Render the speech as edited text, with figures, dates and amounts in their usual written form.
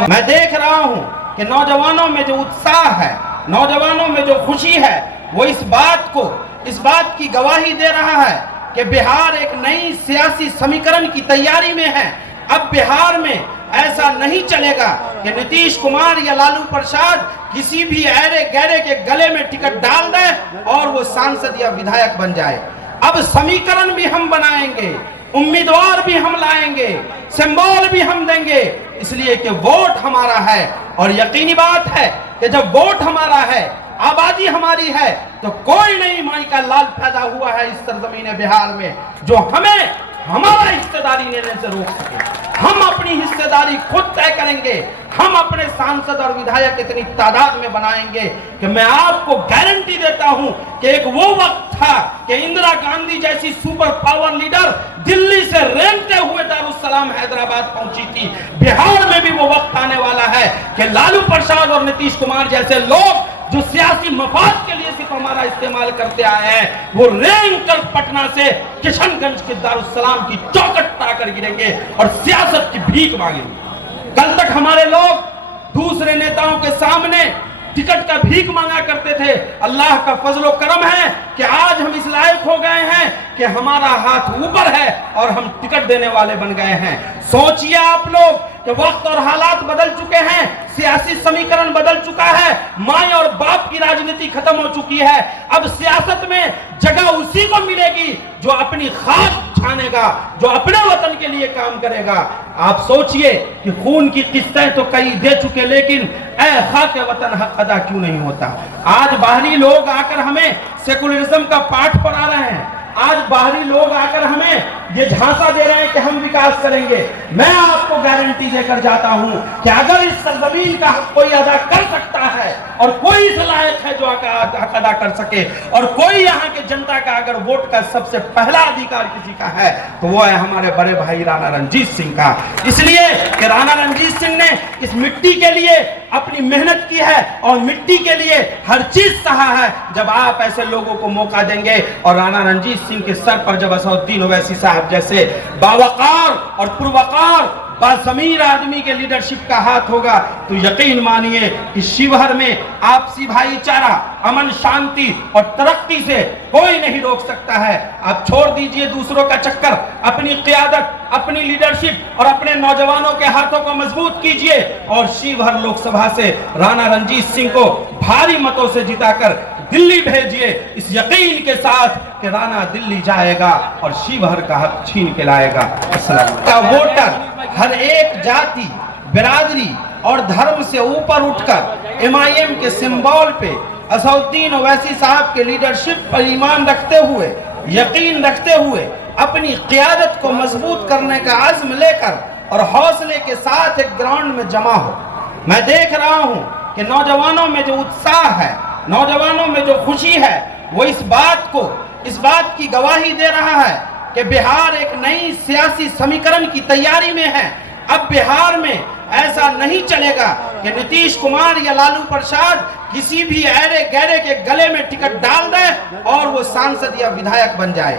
मैं देख रहा हूं कि नौजवानों में जो उत्साह है, नौजवानों में जो खुशी है, वो इस बात की गवाही दे रहा है कि बिहार एक नई सियासी समीकरण की तैयारी में है। अब बिहार में ऐसा नहीं चलेगा कि नीतीश कुमार या लालू प्रसाद किसी भी ऐरे गैरे के गले में टिकट डाल दे और वो सांसद या विधायक बन जाए। अब समीकरण भी हम बनाएंगे, उम्मीदवार भी हम लाएंगे, सिंबल भी हम देंगे, इसलिए कि वोट हमारा है। और यकीनी बात है कि जब वोट हमारा है, आबादी हमारी है, तो कोई नहीं माई का लाल पैदा हुआ है इस सरजमीन बिहार में जो हमें हमारा हिस्सेदारी लेने से रोक सके। हम अपनी हिस्सेदारी खुद तय करेंगे। हम अपने सांसद और विधायक इतनी तादाद में बनाएंगे कि मैं आपको गारंटी देता हूं कि एक वो वक्त था कि इंदिरा गांधी जैसी सुपर पावर लीडर दिल्ली से रेंगते हुए दारुस्सलाम हैदराबाद पहुंची थी। बिहार में भी वो वक्त आने वाला है कि लालू प्रसाद और नीतीश कुमार जैसे लोग जो सियासी मफाद के लिए सिर्फ हमारा इस्तेमाल करते आए हैं, वो रेंग कर पटना से किशनगंज के दारुस्सलाम की चौखट पाकर गिरेंगे और सियासत की भीख मांगेंगे। कल तक हमारे लोग दूसरे नेताओं के सामने टिकट का भीख मांगा करते थे। अल्लाह का फजलो करम है कि आज हम इस लायक हो गए हैं कि हमारा हाथ ऊपर है और हम टिकट देने वाले बन गए हैं। सोचिए आप लोग कि वक्त और हालात बदल चुके हैं, सियासी समीकरण बदल चुका है, माँ और बाप की राजनीति खत्म हो चुकी है। अब सियासत में जगह उसी को मिलेगी जो अपनी खाक छानेगा, जो अपने वतन के लिए काम करेगा। आप सोचिए कि खून की किस्तें तो कई दे चुके, लेकिन ऐ खाके वतन हक अदा क्यों नहीं होता। आज बाहरी लोग आकर हमें सेकुलरिज्म का पाठ पढ़ा रहे हैं। आज बाहरी लोग आकर हमें ये झांसा दे रहे हैं कि हम विकास करेंगे। मैं आपको गारंटी देकर जाता हूं कि अगर इस सरजमीन का हक कोई अदा कर सकता है और कोई इस लायक है जो हक अदा कर सके, और कोई यहाँ के जनता का अगर वोट का सबसे पहला अधिकार किसी का है, तो वो है हमारे बड़े भाई राणा रणजीत सिंह का। इसलिए कि राणा रणजीत सिंह ने इस मिट्टी के लिए अपनी मेहनत की है और मिट्टी के लिए हर चीज सहा है। जब आप ऐसे लोगों को मौका देंगे और राणा रणजीत सिंह के सर पर जब असदुद्दीन ओवैसी साहब जैसे बावकार और पुरवकार बाज़मीर आदमी के लीडरशिप का हाथ होगा, तो यकीन मानिए कि शिवहर में आपसी भाईचारा, अमन, शांति और तरक्की से कोई नहीं रोक सकता है। आप छोड़ दीजिए दूसरों का चक्कर, अपनी क़ियादत, अपनी लीडरशिप और अपने नौजवानों के हाथों को मजबूत कीजिए और शिवहर लोकसभा से राणा रणजीत सिंह को भारी मतों से जिताकर दिल्ली भेजिए, इस यकीन के साथ कि राणा दिल्ली जाएगा और शिवहर का हक छीन के लाएगा। का वोटर हर एक जाति, बिरादरी और धर्म से ऊपर उठकर MIM के सिंबल पे असदुद्दीन ओवैसी साहब के लीडरशिप पर ईमान रखते हुए, यकीन रखते हुए अपनी क़ियादत को मजबूत करने का अज़्म लेकर और हौसले के साथ एक ग्राउंड में जमा हो। मैं देख रहा हूं कि नौजवानों में जो उत्साह है, नौजवानों में जो खुशी है, वो इस बात की गवाही दे रहा है कि बिहार एक नई सियासी समीकरण की तैयारी में है। अब बिहार में ऐसा नहीं चलेगा कि नीतीश कुमार या लालू प्रसाद किसी भी ऐरे गैरे के गले में टिकट डाल दे और वो सांसद या विधायक बन जाए।